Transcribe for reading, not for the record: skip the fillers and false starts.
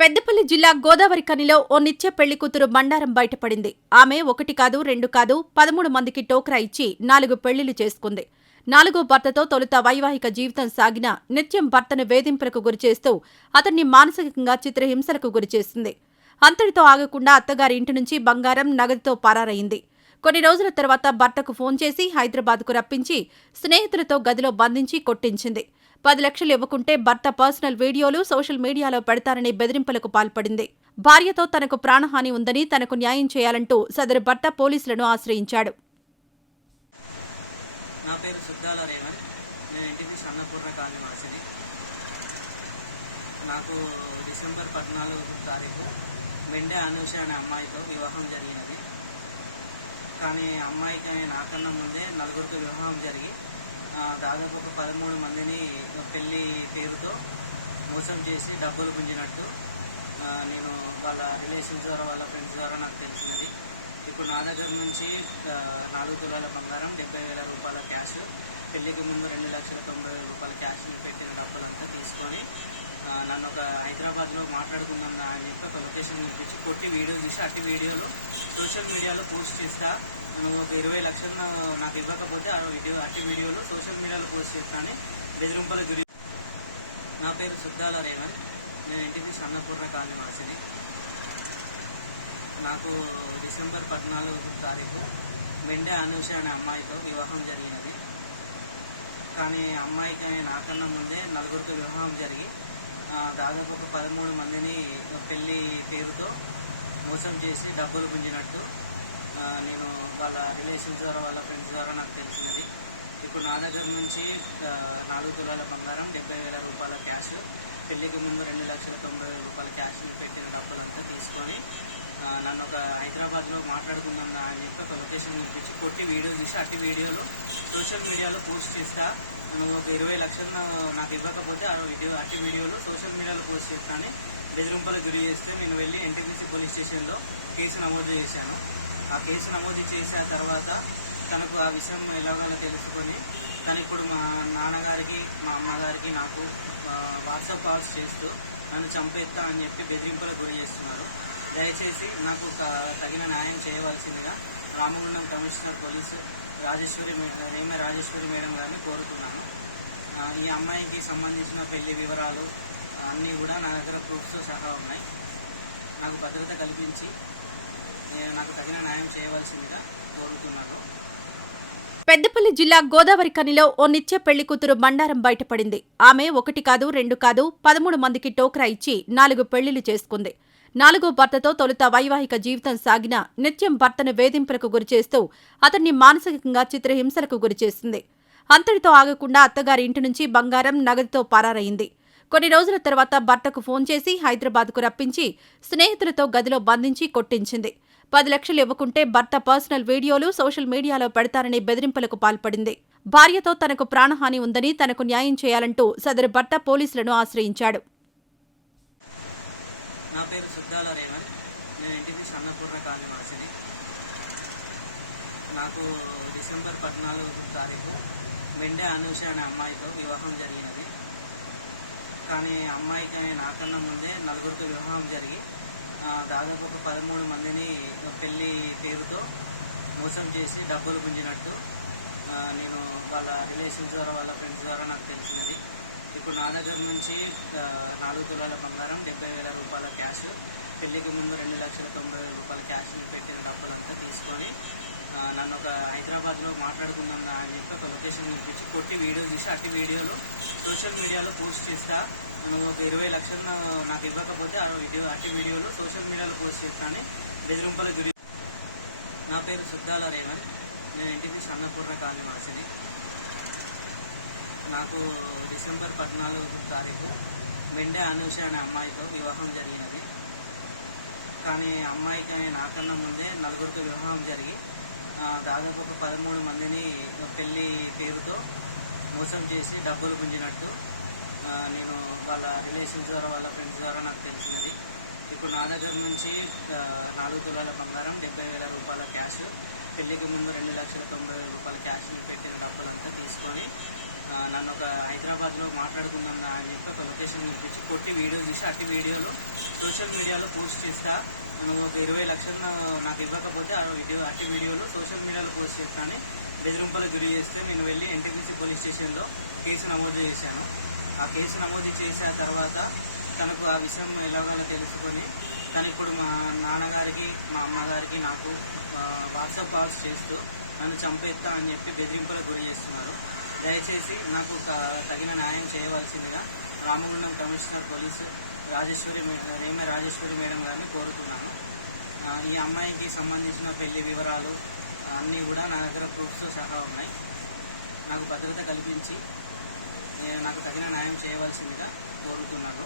పెద్దపల్లి జిల్లా గోదావరిఖనిలో ఓ నిత్య పెళ్లి కూతురు బండారం బయటపడింది. ఆమె 1 కాదు 2 కాదు 13 మందికి టోక్రా ఇచ్చి 4 పెళ్లిళ్లు చేసుకుంది. 4గో భర్తతో తొలుత వైవాహిక జీవితం సాగినా నిత్యం భర్తను వేధింపులకు గురిచేస్తూ అతన్ని మానసికంగా చిత్రహింసలకు గురిచేసింది. అంతటితో ఆగకుండా అత్తగారి ఇంటి నుంచి బంగారం, నగదుతో పరారయింది. కొన్ని రోజుల తర్వాత భర్తకు ఫోన్ చేసి హైదరాబాద్కు రప్పించి స్నేహితులతో గదిలో బంధించి కొట్టించింది. 10 లక్షలు ఇవ్వకుంటే భర్త పర్సనల్ వీడియోలు సోషల్ మీడియాలో పెడతారని బెదిరింపులకు పాల్పడింది. భార్యతో తనకు ప్రాణహాని ఉందని, తనకు న్యాయం చేయాలంటూ సదరు భర్త పోలీసులను ఆశ్రయించాడు. నా పేరు సుద్దాల రేవన్. నేను ఇంటికి సన్నపూర్ణ కాలనీ వాసిని. నాకు డిసెంబర్ 14వ తారీఖు మెండే అనూష అనే అమ్మాయితో వివాహం జరిగినది. కానీ అమ్మాయికి నాకన్నా ముందే 4గురితో వివాహం జరిగి దాదాపు ఒక 13 మందిని పెళ్లి పేరుతో మోసం చేసి డబ్బులు గుంజినట్టు నేను వాళ్ళ రిలేషన్స్ ద్వారా, వాళ్ళ ఫ్రెండ్స్ ద్వారా నాకు తెలిసినది. ఇప్పుడు నా దగ్గర నుంచి 4 తులాల బంగారం, 70,000 రూపాయల క్యాష్, పెళ్లికి ముందు 2,90,000 రూపాయల క్యాష్ పెట్టిన డబ్బులంతా తీసుకొని నన్ను ఒక హైదరాబాద్లో మాట్లాడుకున్నాను అని చెప్పి ఒక లొకేషన్ చూపించి కొట్టి వీడియో తీసి అట్టి వీడియోలు సోషల్ మీడియాలో పోస్ట్ చేస్తా, నువ్వు ఒక 20 లక్షలు నాకు ఇవ్వకపోతే అట్టి వీడియోలు సోషల్ మీడియాలో పోస్ట్ చేస్తా అని బెదిరింపులకు గురి. నా పేరు సుద్దాల రేవన్. నేను ఇంటికి సన్నపూర్ణ కాలనీ వాసిని. నాకు డిసెంబర్ 14వ తారీఖు మెండే అనూష అనే అమ్మాయితో వివాహం జరిగినది. కానీ అమ్మాయికి నాకన్నా ముందే 4గురితో వివాహం జరిగి దాదాపు ఒక 13 మందిని పెళ్లి పేరుతో మోసం చేసి డబ్బులు గుంజినట్టు నేను వాళ్ళ రిలేషన్స్ ద్వారా, వాళ్ళ ఫ్రెండ్స్ ద్వారా నాకు తెలిసినది. ఇప్పుడు నా దగ్గర నుంచి 4 తులాల బంగారం, 70,000 రూపాయల క్యాష్, పెళ్లికి ముందు 2,90,000 రూపాయల క్యాష్ పెట్టిన డబ్బులంతా తీసుకొని నన్ను ఒక హైదరాబాద్లో మాట్లాడుకున్నాను అని చెప్పి ఒక లొకేషన్ చూపించి కొట్టి వీడియో తీసి అట్టి వీడియోలు సోషల్ మీడియాలో పోస్ట్ చేస్తా, నువ్వు ఒక 20 లక్షలు నాకు ఇవ్వకపోతే అట్టి వీడియోలు సోషల్ మీడియాలో పోస్ట్ చేస్తా అని బెదిరింపులకు గురి చేస్తే నేను వెళ్ళి ఎన్టీపీసీ పోలీస్ స్టేషన్లో కేసు నమోదు చేశాను. ఆ కేసు నమోదు చేసిన తర్వాత తనకు ఆ విషయం ఎలాగో తెలుసుకొని తను ఇప్పుడు మా నాన్నగారికి, మా అమ్మగారికి నాకు వాట్సాప్ కాల్స్ చేస్తూ నన్ను చంపేస్తా అని చెప్పి బెదిరింపులకు గురి చేస్తున్నారు. దయచేసి నాకు తగిన న్యాయం చేయవలసిందిగా Ramagundam commissioner police Rajeshwari madam గారిని కోరుతున్నాను. ఈ అమ్మాయికి సంబంధించిన పెళ్లి వివరాలు అన్నీ కూడా నా దగ్గర ప్రూఫ్స్ సహా ఉన్నాయి. నాకు భద్రత కల్పించి నాకు తగిన న్యాయం చేయవలసిందిగా కోరుతున్నాను. పెద్దపల్లి జిల్లా గోదావరిఖనిలో ఓ నిత్య పెళ్లి కూతురు బండారం బయటపడింది. ఆమె 1 కాదు 2 కాదు 13 మందికి టోక్రా ఇచ్చి 4 పెళ్లిళ్లు చేసుకుంది. 4గో భర్తతో తొలుత వైవాహిక జీవితం సాగినా నిత్యం భర్తను వేధింపులకు గురిచేస్తూ అతన్ని మానసికంగా చిత్రహింసలకు గురిచేసింది. అంతటితో ఆగకుండా అత్తగారి ఇంటి నుంచి బంగారం, నగదుతో పరారయింది. కొన్ని రోజుల తర్వాత భర్తకు ఫోన్ చేసి హైదరాబాద్కు రప్పించి స్నేహితులతో గదిలో బంధించి కొట్టించింది. 10 లక్షలు ఇవ్వకుంటే భర్త పర్సనల్ వీడియోలు సోషల్ మీడియాలో పెడతారని బెదిరింపులకు పాల్పడింది. భార్యతో తనకు ప్రాణహాని ఉందని, తనకు న్యాయం చేయాలంటూ సదరు భర్త పోలీసులను ఆశ్రయించాడు. నా పేరు సుద్దాల రేవన్. నేను ఇంటికి సన్నపూర్ణ కాలనీ వాసిని. నాకు డిసెంబర్ 14వ తారీఖు మెండే అనూష అనే అమ్మాయితో వివాహం జరిగినది. కానీ అమ్మాయికి నాకన్నా ముందే 4గురితో వివాహం జరిగి దాదాపు ఒక 13 మందిని పెళ్లి పేరుతో మోసం చేసి డబ్బులు గుంజినట్టు నేను వాళ్ళ రిలేషన్స్ ద్వారా, వాళ్ళ ఫ్రెండ్స్ ద్వారా నాకు తెలిసినది. ఇప్పుడు నా దగ్గర నుంచి 4 తులాల బంగారం, 70,000 రూపాయల క్యాష్, పెళ్లికి ముందు 2,90,000 రూపాయల క్యాష్ పెట్టిన డబ్బులంతా తీసుకొని నన్ను ఒక హైదరాబాద్లో మాట్లాడుకున్నాను అని చెప్పి ఒక లొకేషన్ చూపించి కొట్టి వీడియో తీసి అట్టి వీడియోలు సోషల్ మీడియాలో పోస్ట్ చేస్తా, నువ్వు ఒక 20 లక్షలు నాకు ఇవ్వకపోతే అట్టి వీడియోలు సోషల్ మీడియాలో పోస్ట్ చేస్తా అని బెదిరింపులకు గురి. నా పేరు సుద్దాల రేవన్. నేను ఇంటికి సన్నపూర్ణ కాలనీ వాసిని. నాకు డిసెంబర్ 14వ తారీఖు మెండే అనూష అనే అమ్మాయితో వివాహం జరిగినది. కానీ అమ్మాయికి నాకన్నా ముందే 4గురితో వివాహం జరిగి దాదాపు ఒక 13 మందిని పెళ్లి పేరుతో మోసం చేసి డబ్బులు గుంజినట్టు నేను వాళ్ళ రిలేషన్స్ ద్వారా, వాళ్ళ ఫ్రెండ్స్ ద్వారా నాకు తెలిసినది. ఇప్పుడు నా దగ్గర నుంచి 4 తులాల బంగారం, 70,000 రూపాయల క్యాష్, పెళ్లికి ముందు 2,90,000 రూపాయల క్యాష్ పెట్టిన డబ్బులంతా తీసుకొని నన్ను ఒక హైదరాబాద్లో మాట్లాడుకున్నాను అని చెప్పి ఒక లొకేషన్ చూపించి కొట్టి వీడియో తీసి అట్టి వీడియోలు సోషల్ మీడియాలో పోస్ట్ చేస్తా, నువ్వు ఒక 20 లక్షలు నాకు ఇవ్వకపోతే అట్టి వీడియోలు సోషల్ మీడియాలో పోస్ట్ చేస్తానని బెదిరింపులకు గురి చేస్తే నేను వెళ్ళి ఎన్టీపీసీ పోలీస్ స్టేషన్లో కేసు నమోదు చేశాను. ఆ కేసు నమోదు చేసిన తర్వాత తనకు ఆ విషయం ఎలాగైనా తెలుసుకొని తను ఇప్పుడు మా నాన్నగారికి మా అమ్మగారికి నాకు వాట్సాప్ కాల్స్ చేస్తూ నన్ను చంపేస్తా అని చెప్పి బెదిరింపులకు గురి చేస్తున్నారు. దయచేసి నాకు తగిన న్యాయం చేయవలసిందిగా Ramagundam commissioner police Rajeshwari madam గారిని కోరుతున్నాను. ఈ అమ్మాయికి సంబంధించిన పెళ్లి వివరాలు అన్నీ కూడా నా దగ్గర ప్రూఫ్స్తో సహా ఉన్నాయి. నాకు భద్రత కల్పించి నాకు తగిన న్యాయం చేయవలసిందిగా కోరుతున్నాను.